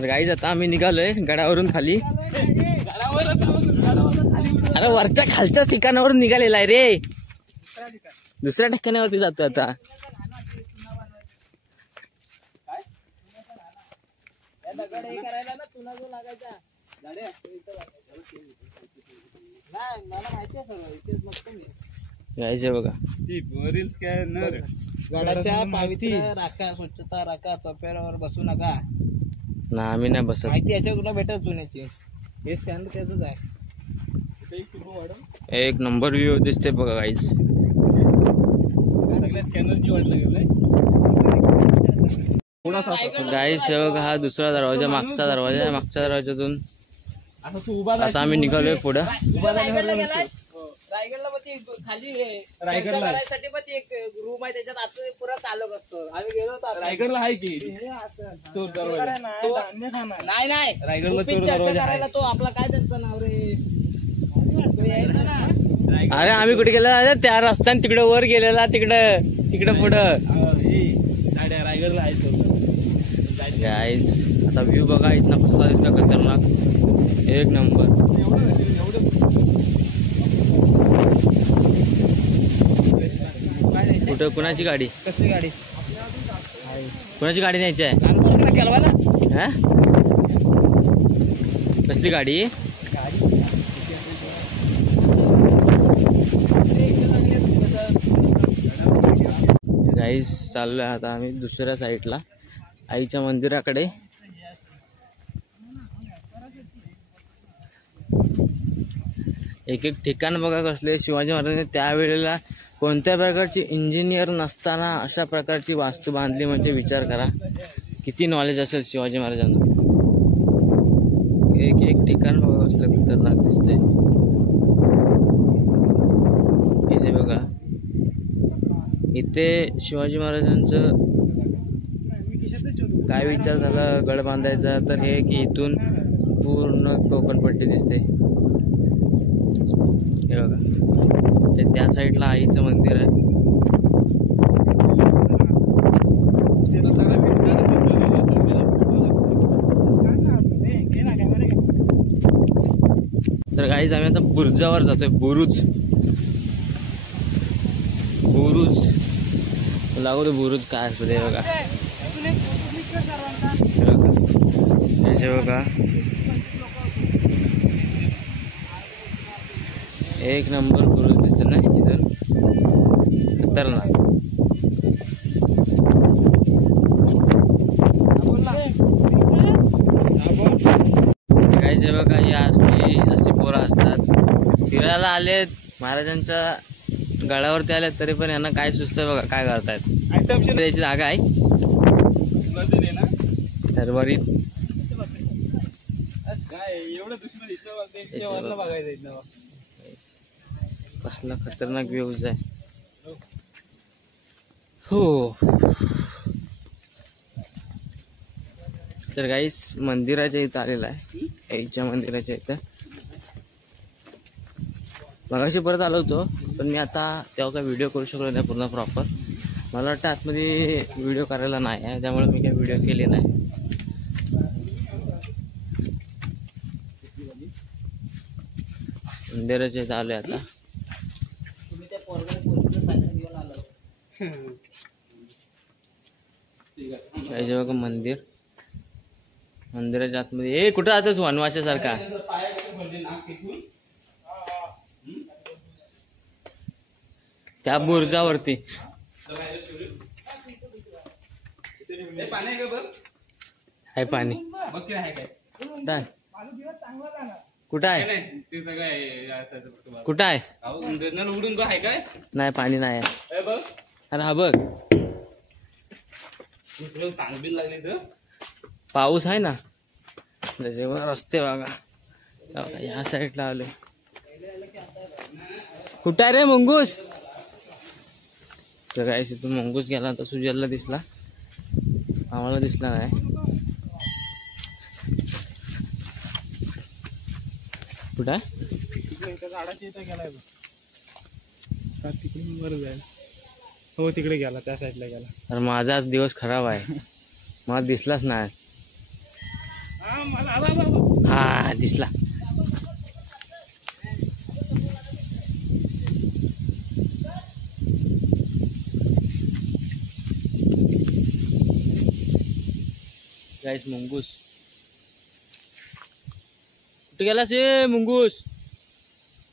तर गाईज आता आम्ही निघालोय गडावरून खाली. अरे वरच्या खालच्या ठिकाणावरून निघालेला आहे रे, दुसऱ्या ठिकाणावरती जातो आता. यायचे बघा गडाच्या पावित्र्य राखा, स्वच्छता राखा, तोप्यावर बसू नका. ना आम्ही नाही बसत. माहिती याच्या तुला भेटत चुन्याची. हे स्टँड त्याच आहे. एक नंबर व्ह्यू दिसते बघा गाईज. स्कॅनरची वाट लागेल गाईज बघा, हा दुसरा दरवाजा, मागचा दरवाजा आहे. मागच्या दरवाजातून आता आम्ही निघालोय पुढं. रायगडला खाली करायसाठी पण एक रूम आहे, त्याच्यात आता पुरा चालक असतो. आम्ही गेलो होतो रायगडला. आहे की नाही नाही रायगडला चर्चा करायला तो आपला काय त्यांचं नाव रे, यायचं ना. अरे आम्ही कुठे गेला, त्या रस्त्याने तिकडे वर गेलेला, तिकडे पुढं. रायगडला आहे तो. गाईज आता व्ह्यू बघा, इथनं कसला दिसला खतरनाक, एक नंबर. कुठं कुणाची गाडी, कसली गाडी, कुणाची गाडी न्यायची आहे? हा कसली गाडी? गाईज चाललोय आता आम्ही दुसऱ्या साईडला, आईच्या मंदिराकडे. एक एक ठिकाण बघा कसले. शिवाजी महाराजांनी त्यावेळेला कोणत्या प्रकारची इंजिनियर नसताना अशा प्रकारची वास्तू बांधली, म्हणजे विचार करा किती नॉलेज असेल शिवाजी महाराजांना. एक एक ठिकाण बघा कसलं खतरनाक दिसतंय. इथे बघा, इथे शिवाजी महाराजांचं काय विचार झाला गड बांधायचा, तर हे की इथून पूर्ण कोकणपट्टी दिसते. हे बघा, ते त्या साईडला आईचं मंदिर आहे. तर गाईज आम्ही आता बुरुजावर जातोय. बुरुज लागू ते बुरुज काय असतं ते बघा. हे बघा, एक नंबर बुरुज दिसते ना इथून, खतरनाक. काहीच बघा, ही अशी पोरं असतात, फिरायला आलेत महाराजांच्या गडावरती आलेत, तरी पण यांना काय सुचतंय बघा, काय करतायत. त्याची जागा आहे हरभरीत. कसला खतरनाक व्ह्यूज आहे हो. तर गाईस मंदिराच्या इथं आलेला आहे, आईच्या मंदिराच्या इथं. मगाशी परत आलो होतो, पण मी आता तेव्हा काय व्हिडिओ करू शकलो नाही पूर्ण प्रॉपर. मला वाटतं आतमध्ये व्हिडिओ करायला नाही आहे, त्यामुळे मी काही व्हिडिओ केले नाही. मंदिराच्या इथं आलोय आता. पाहिजे बघा मंदिर, मंदिराच्या आतमध्ये. ए कुठं आताच वनवासासारखा. त्या बुरुजावरती आहे पाणी. कुठं आहे, कुठं आहे? नाही पाणी नाही आहे. अरे हा बघ, पाऊस आहे ना, त्याच्यामुळे रस्ते बघा. या साईडला आलोय. कुठं आहे रे मंगूस? तर काय तिथून मंगूस गेला, तर सुजलला दिसला, आम्हाला दिसला नाही. कुठं आहे? झाडाच्या इथं गेलाय का, तिकडून वर जाईल. हो तिकडे गेला, त्या साईडला गेला. अरे माझा आज दिवस खराब आहे, मला दिसलाच नाही. हा दिसला. गाईस मुंगूस कुठे गेलास ए मुंगूस?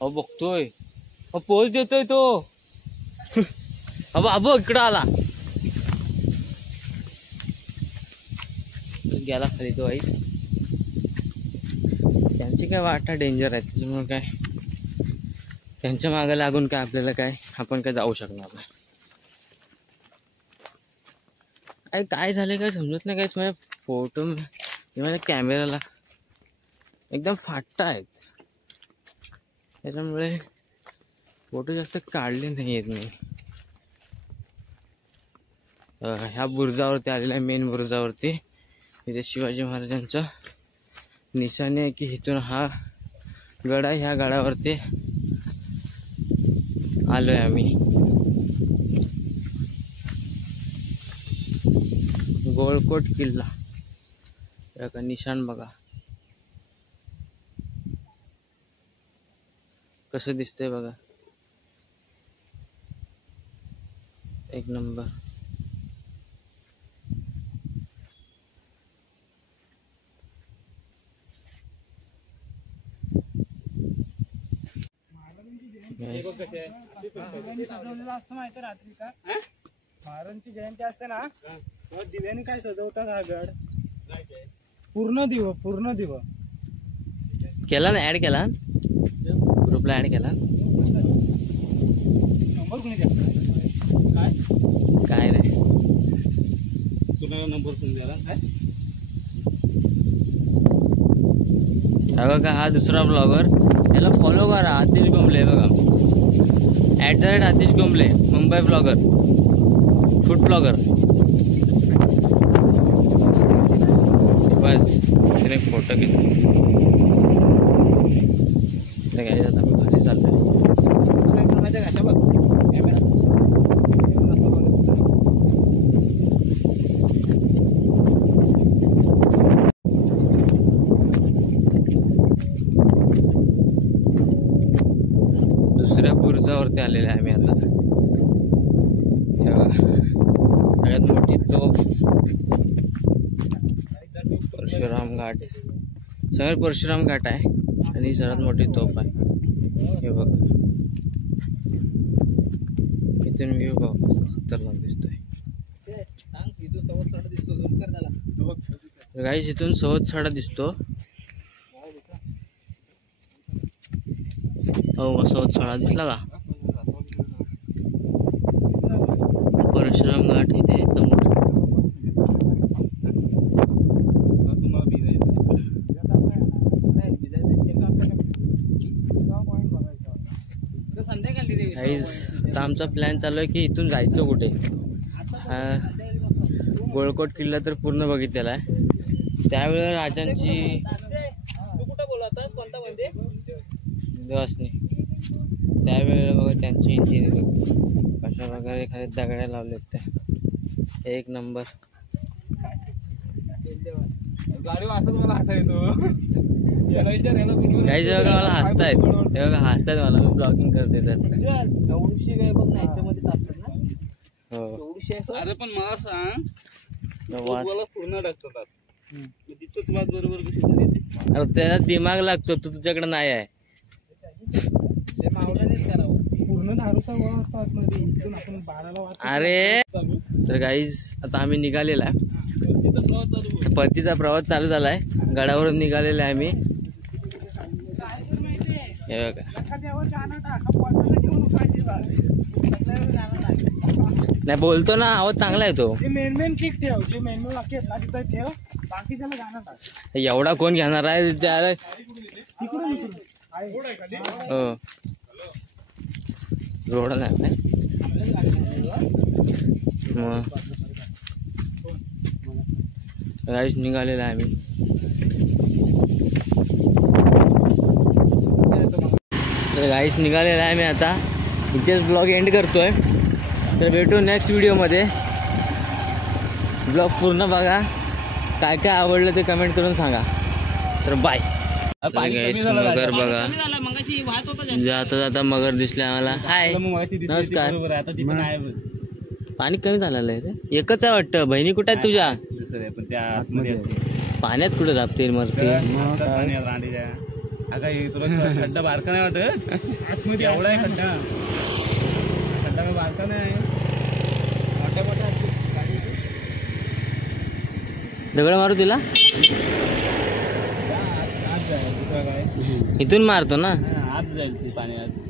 अहो बघतोय, पोच देतोय तो. अबो इकडं आला, गेला खाली तो. आई त्यांची काय वाटा डेंजर आहे, त्याच्यामुळे काय त्यांच्या मागे लागून काय आपल्याला काय आपण काय जाऊ शकणार नाही. काय झालं काय समजत नाही. काहीच माझ्या फोटो माझ्या कॅमेराला एकदम फाटत आहेत, त्याच्यामुळे फोटो जास्त काढले नाही आहेत मी. ह्या बुरुजावरती आलेला आहे, मेन बुरुजावरती. इथे शिवाजी महाराजांचं निशाणी आहे की इथून हा गड आहे. ह्या गडावरती आलोय आम्ही. गोळकोट किल्ला, याचं निशाण बघा कसं दिसतंय बघा, एक नंबर. महाराजांची जयंती असते ना, दिव्याने काय सजवतात हा गड. पूर्ण दिव केला ना, ऍड केला ग्रुपला, ऍड केला. नंबर कोणी द्या काय नाही, तुला नंबर कोणी द्याला काय. बघा हा दुसरा ब्लॉगर, याला फॉलो करा. आतिश गोंबले बघा, @ Atish Gomble, Mumbai blogger, food blogger. बस तिने फोटो घेतला. काय आता मी भारी चाललोय. कशा बघ दुसऱ्या बुरुजावरती आलेले आहे मी आता. सगळ्यात मोठी तोफ परशुराम घाट, सगळ्यात परशुराम घाट आहे आणि सर्वात मोठी तोफ आहे. हे बघा इथून व्ह्यू बघा, खतरनाक दिसतोय. गाईस इथून सवतसाडा दिसतो. हो सवतसाडा दिसला का? परशुराम घाट इथे समोर. गाईस आता आमचा प्लॅन चालू आहे की इथून जायचं कुठे. गोळकोट किल्ला तर पूर्ण बघितलेला आहे. त्यावेळेला राजांची दिवसनी त्यावेळेला बघा त्यांची इंजिनिअरिंग कशा प्रकारे एखाद्या दगड्या लावलेत त्या एक नंबर. गाडी वाचत मला हसायचो. काही जगा मला हसतायत, ते बघा हसतायत मला, मी ब्लॉगिंग करते तर. हो अरे पण मला सांग, पूर्ण टाकतात तिथंच वाद बरोबर कशी झाली. अरे त्याला दिमाग लागतो, तो तुझ्याकडे नाही आहे. पूर्ण दारूचा गोळा असतो आतमध्ये, इथून आपण 12ला वाजता. अरे तर गाईज आता आम्ही निघालेला आहे, परतीचा प्रवास चालू झाला आहे. गडावरून निघालेला आहे आम्ही. हे बघा नाही बोलतो ना, आवाज चांगला आहे तो. मेन किक ठेव, जे मेन वाक्य आहेत ना तिथं ठेव, बाकीच्याला गाणं टाक. एवढा कोण घेणार आहे त्याला. हो रोड नाही मग गाईस निघालेला आहे आम्ही. तर गाईस निघालेला आहे मी आता. इथेच ब्लॉग एंड करतोय. तर भेटू नेक्स्ट व्हिडिओमध्ये. ब्लॉग पूर्ण बघा, काय काय आवडलं ते कमेंट करून सांगा. तर बाय. मगर बघा जाता जाता मगर दिसले आम्हाला. हाय नमस्कार. पाणी कमी झालेलं आहे रे. एकच आहे वाटतं. बहिणी कुठे आहेत तुझ्या? पाण्यात कुठे राबतील मरते. खड्डा बारका नाही वाटत आतमध्ये एवढा आहे खड्डा. खड्डा बारका नाही. मोठ्या मोठ्या दगड मारू तिला. इथून मारतो ना. आत जाईल पाण्यात.